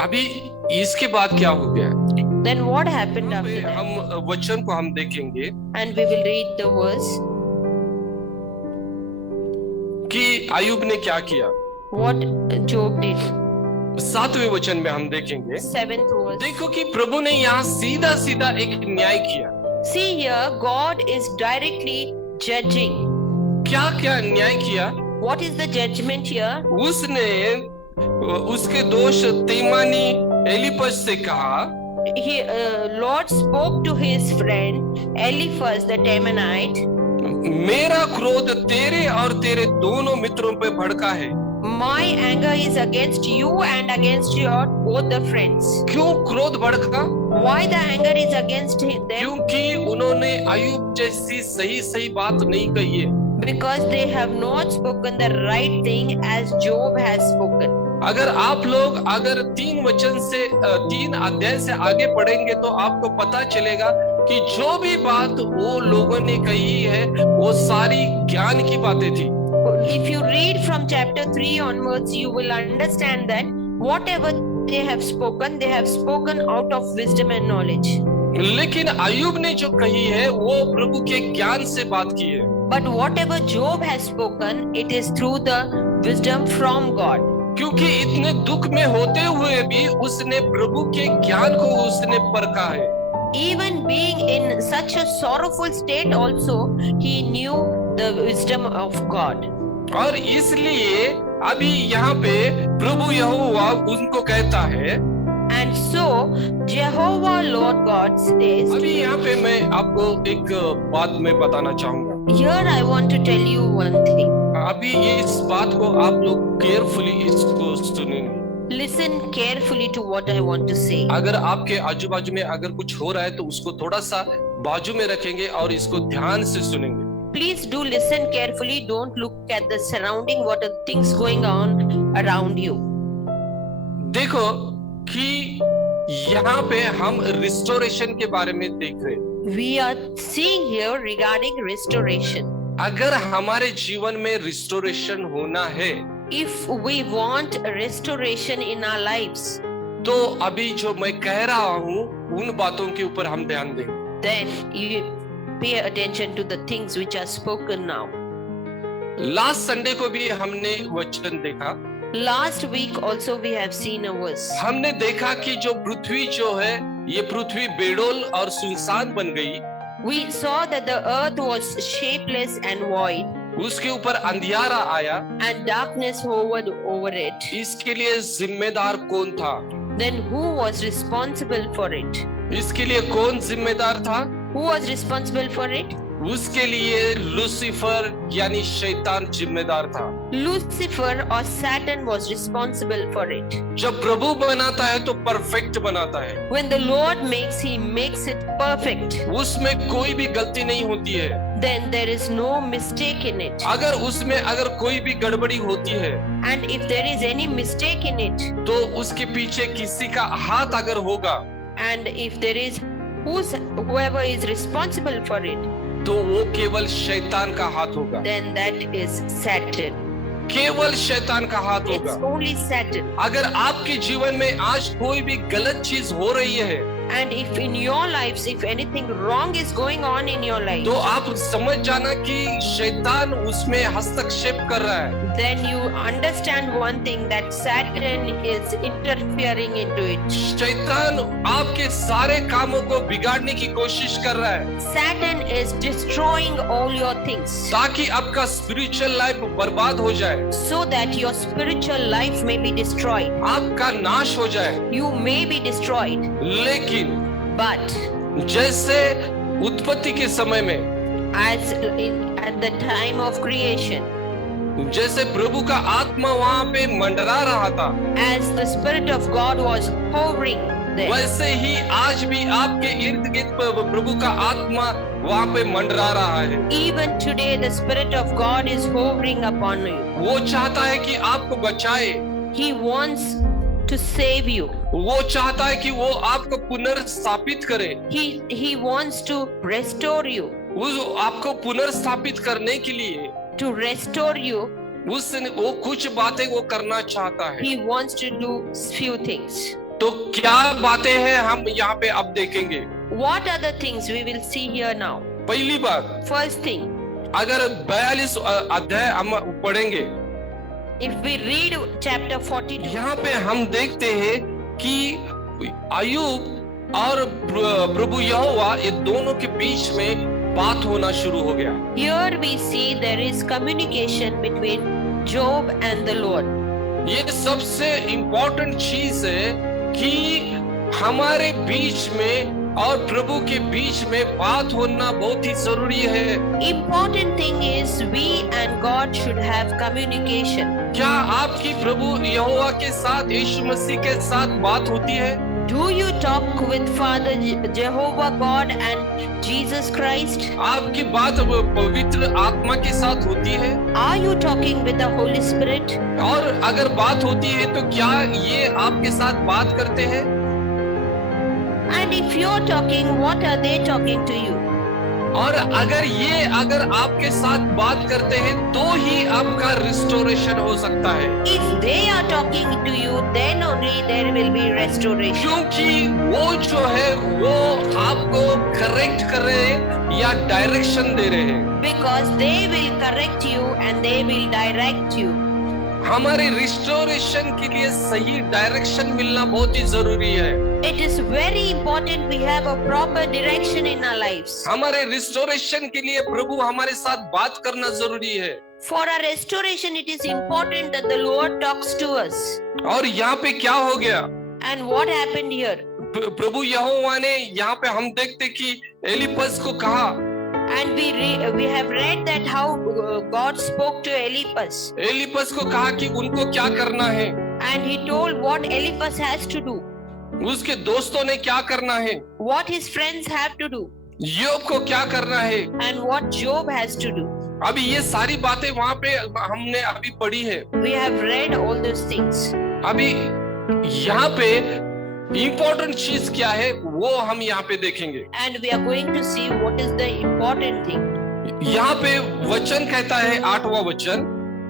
अभी इसके बाद क्या हो गया? Then what happened after that? हम वचन को हम देखेंगे And we will read the verse. कि आयुब ने क्या किया। What Job did. 7वें वचन में हम देखेंगे। 7th verse. देखो कि प्रभु ने यहाँ सीधा सीधा एक न्याय किया। See here, God is directly judging. क्या क्या न्याय किया? What is the judgment here? उसने उसके दोस्त तेमानी एलीफज से कहा, Lord spoke to his friend Eliphaz the Temanite. मेरा क्रोध तेरे और तेरे दोनों मित्रों पे भड़का है। My anger is against you and against your both the friends. क्यों क्रोध भड़का? Why the anger is against them? क्योंकि उन्होंने आयुब जैसी सही सही बात नहीं कही है। Because they have not spoken the right thing as Job has spoken. अगर आप लोग अगर 3 अध्याय से आगे पढ़ेंगे तो आपको पता चलेगा कि जो भी बात वो लोगों ने कही है वो सारी ज्ञान की बातें थी। If you read from chapter 3 onwards, you will understand that whatever they have spoken out of wisdom and knowledge. लेकिन आयुब ने जो कही है वो प्रभु के ज्ञान से बात की है। But whatever Job has spoken, it is through the wisdom from God. क्योंकि इतने दुख में होते हुए भी उसने प्रभु के ज्ञान को उसने परखा है। Even being in such a sorrowful state also, he knew the wisdom of God. और इसलिए अभी यहाँ पे प्रभु यहोवा उनको कहता है, And so Jehovah Lord God says. अभी यहाँ पे मैं आपको एक बात मैं बताना चाहूंगा। Here I want to tell you one thing. अभी इस बात को आप लोग केयरफुली इसको सुनेंगे। Listen carefully to what I want to say. अगर आपके आजू बाजू में अगर कुछ हो रहा है तो उसको थोड़ा सा बाजू में रखेंगे और इसको ध्यान से सुनेंगे। Please do listen carefully. Don't look at the surrounding, what are things going on around you. देखो कि यहाँ पे हम रिस्टोरेशन के बारे में देख रहे हैं। We are seeing here regarding restoration. अगर हमारे जीवन में रिस्टोरेशन होना है, If we want restoration in our lives, तो अभी जो मैं कह रहा हूँ उन बातों के ऊपर हम ध्यान दें। then you pay attention to the things which are spoken now. Last Sunday को भी हमने वचन देखा। Last week also we have seen a verse. हमने देखा कि जो पृथ्वी जो है ये पृथ्वी बेडोल और सुनसान बन गई। We saw that the earth was shapeless and void. उसके ऊपर अंधियारा आया। And darkness hovered over it. इसके लिए जिम्मेदार कौन था? Then who was responsible for it? इसके लिए कौन जिम्मेदार था? Who was responsible for it? उसके लिए लूसीफर यानी शैतान जिम्मेदार था। Lucifer or Satan was responsible for it. जब प्रभु बनाता है तो परफेक्ट बनाता है। When the Lord makes, he makes it perfect. उसमें कोई भी गलती नहीं होती है। Then there is no mistake in it. अगर कोई भी गड़बड़ी होती है, And if there is any mistake in it, तो उसके पीछे किसी का हाथ अगर होगा, and if there is whoever is responsible for it, तो वो केवल शैतान का हाथ होगा। then that is Satan. केवल शैतान का हाथ It's होगा। only Satan. अगर आपके जीवन में आज कोई भी गलत चीज हो रही है, And if in your lives, if anything wrong is going on in your life, तो आप समझ जाना कि शैतान उसमें हस्तक्षेप कर रहा है। then you understand one thing, that Satan is interfering into it. शैतान आपके सारे कामों को बिगाड़ने की कोशिश कर रहा है, Satan is destroying all your things ताकि आपका स्पिरिचुअल लाइफ बर्बाद हो जाए, so that your spiritual life may be destroyed. आपका नाश हो जाए। You may be destroyed. लेकिन But जैसे उत्पत्ति के समय में, at the time of creation, जैसे प्रभु का आत्मा वहां पे मंडरा रहा था, as the Spirit of God was hovering there, वैसे ही आज भी आपके इर्द गिर्द प्रभु का आत्मा वहां पे मंडरा रहा है। even today the Spirit of God is hovering upon you. वो चाहता है कि आपको बचाए। He wants to save you. वो चाहता है कि वो आपको पुनर्स्थापित करे। He wants to restore you. वो आपको पुनर्स्थापित करने के लिए, To restore you, वो कुछ बातें वो करना चाहता है। he wants to do few things. तो क्या बातें हैं हम यहाँ पे अब देखेंगे। What are the things we will see here now? पहली बात, First thing, अगर 42 अध्याय हम पढ़ेंगे, if we read chapter 42, यहाँ पे हम देखते हैं कि अय्यूब और प्रभु यहोवा ये दोनों के बीच में बात होना शुरू हो गया। here we see there is communication between Job and the Lord. ये सबसे इम्पोर्टेंट चीज है कि हमारे बीच में और प्रभु के बीच में बात होना बहुत ही जरूरी है। Important thing is we and God should have communication. क्या आपकी प्रभु यहोवा के साथ, यीशु मसीह के साथ बात होती है? Do you talk with Father Jehovah God and Jesus Christ? आपकी बात पवित्र आत्मा के साथ होती है? Are you talking with the Holy Spirit? और अगर बात होती है तो क्या ये आपके साथ बात करते हैं? And if you're talking, what are they talking to you? और अगर आपके साथ बात करते हैं तो ही आपका रिस्टोरेशन हो सकता है। If they are talking to you, then only there will be restoration. क्योंकि वो जो है वो आपको करेक्ट कर रहे हैं या डायरेक्शन दे रहे हैं। Because they will correct you and they will direct you. हमारे रिस्टोरेशन के लिए सही डायरेक्शन मिलना बहुत ही जरूरी है। It is very important we have a proper direction in our lives. हमारे रिस्टोरेशन के लिए प्रभु हमारे साथ बात करना जरूरी है। For our restoration, it is important that the Lord talks to us. और यहाँ पे क्या हो गया? And what happened here? प्रभु यहोवा ने यहाँ पे हम देखते कि एलीपज को कहा, And we have read that how God spoke to Eliphaz. एलीपज को कहा कि उनको क्या करना है। And he told what Eliphaz has to do. उसके दोस्तों ने क्या करना है, What his friends have to do. योब को क्या करना है। And what Job has to do. अभी ये सारी बातें वहाँ पे हमने अभी पढ़ी है। We have read all those things. अभी यहाँ पे इम्पोर्टेंट चीज क्या है वो हम यहाँ पे देखेंगे। And we are going to see what is the important thing. यहाँ पे वचन कहता है, 8वां वचन,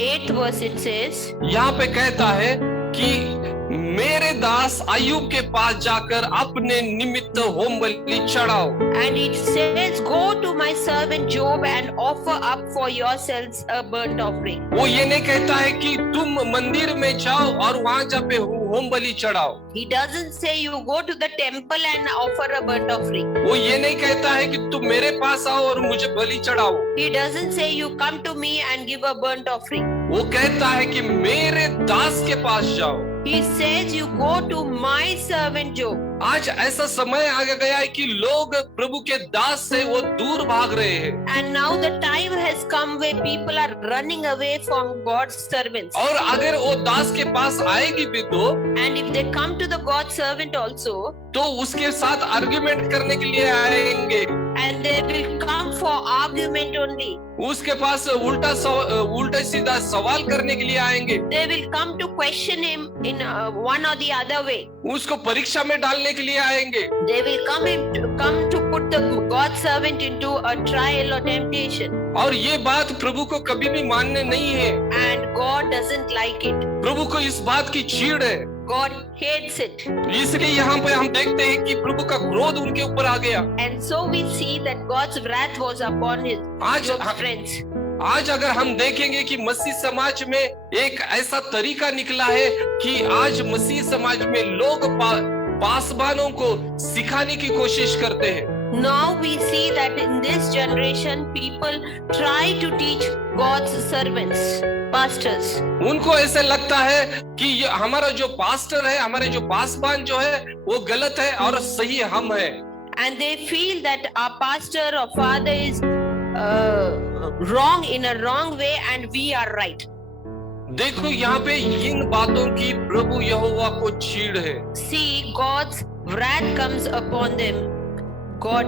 8th verse it says, यहाँ पे कहता है कि मेरे दास अय्यूब के पास जाकर अपने निमित्त होम बलि चढ़ाओ। and it says, go to my servant Job and offer up for yourselves a burnt offering. वो ये नहीं कहता है कि तुम मंदिर में जाओ और वहां जाके होम बलि चढ़ाओ। He doesn't say you go to the temple and offer a burnt offering. वो ये नहीं कहता है कि तुम मेरे पास आओ और मुझे बलि चढ़ाओ। He doesn't say you come to me and give a burnt offering. वो कहता है कि मेरे दास के पास जाओ। He says you go to my servant Job. आज ऐसा समय आ गया है कि लोग प्रभु के दास से वो दूर भाग रहे हैं। And now the time has come where people are running away from God's servants. और अगर वो दास के पास आएगी भी तो And if they come to the God's servant also, तो उसके साथ आर्गुमेंट करने के लिए आएंगे। and they will come for argument only. उसके पास उल्टा सीधा सवाल करने के लिए आएंगे। They will come to question him in one or the other way. उसको परीक्षा में डालने के लिए आएंगे। They will come to put the God's servant into a trial or temptation. और ये बात प्रभु को कभी भी मानने नहीं है। And God doesn't like it. प्रभु को इस बात की चीड़ है। God hates it. इसलिए यहाँ पे हम देखते हैं कि प्रभु का क्रोध उनके ऊपर आ गया। And so we see that God's wrath was upon his Job's friends. आज अगर हम देखेंगे कि मसीह समाज में एक ऐसा तरीका निकला है कि आज मसीह समाज में लोग पासबानों को सिखाने की कोशिश करते हैं। Now we see that in this generation people try to teach God's servants, pastors. उनको ऐसे लगता है कि हमारा जो पास्टर है, हमारे जो पासबान जो है वो गलत है और सही हम है। And they feel that our pastor or father is wrong in a wrong way and we are right. देखो यहाँ पे इन बातों की प्रभु यहोवा को चीड़ है। See, God's wrath comes upon them. God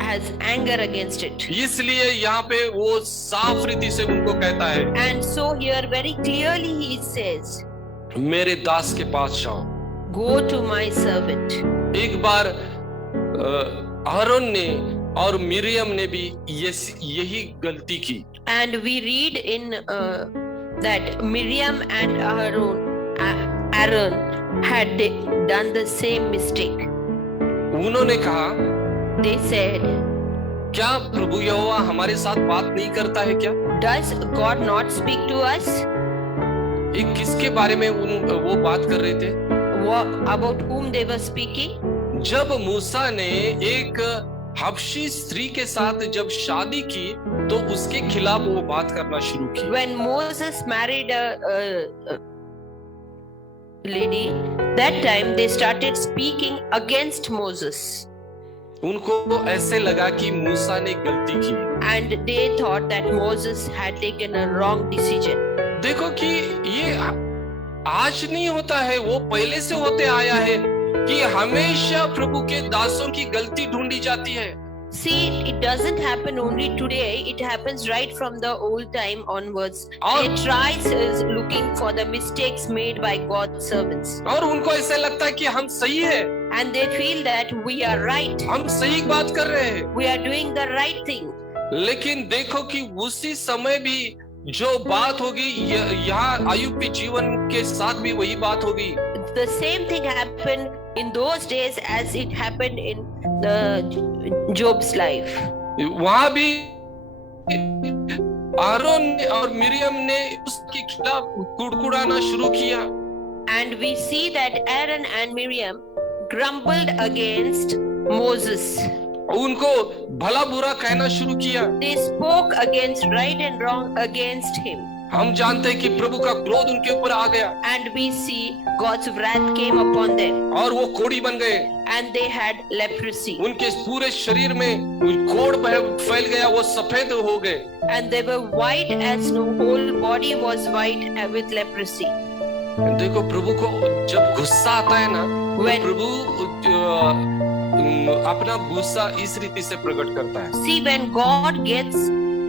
has anger against it. इसलिए यहाँ पे वो साफ रीति से उनको कहता है। And so here very clearly he says, मेरे दास के पास जाओ। Go to my servant. एक बार आरोन ने और मिरियम ने भी यही गलती की। And we read in that Miriam and Aaron had they done the same mistake. उन्होंने कहा, They said, क्या प्रभु यहोवा हमारे साथ बात नहीं करता है क्या? does God not speak to us? ये किसके बारे में वो बात कर रहे थे? About whom they were speaking? जब मूसा ने एक हबशी स्त्री के साथ जब शादी की तो उसके खिलाफ वो बात करना शुरू की। When Moses married a lady, that time they started speaking against Moses. उनको ऐसे लगा कि मूसा ने गलती की, and they thought that Moses had taken a wrong decision. देखो कि ये आज नहीं होता है, वो पहले से होते आया है कि हमेशा प्रभु के दासों की गलती ढूंढी जाती है। See, it doesn't happen only today, it happens right from the old time onwards. और They tries is looking for the mistakes made by God's servants. और उनको ऐसा लगता है कि हम सही है, And they feel that we are right. हम सही बात कर रहे हैं। We are doing the right thing. लेकिन देखो कि उसी समय भी जो बात होगी, यहाँ अय्यूब के जीवन के साथ भी वही बात होगी। The same thing happened in those days as it happened in the Job's life. वहां भी आरोन ने और मिरियम ने उसके खिलाफ कुड़कुड़ाना शुरू किया। And we see that Aaron and Miriam grumbled against Moses. उनको भला बुरा कहना शुरू किया। They spoke against right and wrong against him. हम जानते हैं कि प्रभु का क्रोध उनके ऊपर आ गया And we see God's wrath came upon them. और वो कोढ़ी बन गए। And they had leprosy. उनके पूरे शरीर में कोढ़ फैल गया, वो सफेद हो गए। And they were white as snow. Whole body was white with leprosy. देखो प्रभु को जब गुस्सा आता है ना, When- प्रभु अपना गुस्सा इस रीति से प्रकट करता है। See, when God gets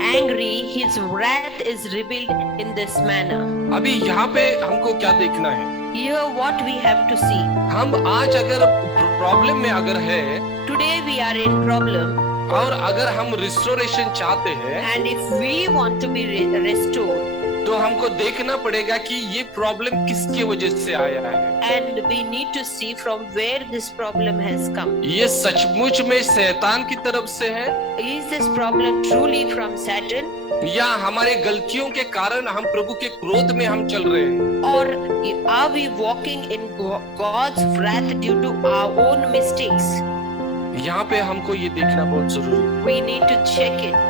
angry, his wrath is revealed in this manner. अभी यहाँ पे हमको क्या देखना है? Here what we have to see. हम आज अगर प्रॉब्लम में अगर है Today we are in problem, और अगर हम रिस्टोरेशन चाहते हैं and if we want to be restored, तो हमको देखना पड़ेगा कि ये प्रॉब्लम किसकी वजह से आया है। and we need to see from where this problem has come. ये सचमुच में शैतान की तरफ से है Is this problem truly from Satan, या हमारे गलतियों के कारण हम प्रभु के क्रोध में हम चल रहे हैं? or are we walking in God's wrath due to our own mistakes? यहाँ पे हमको ये देखना बहुत जरूरी है। We need to check it.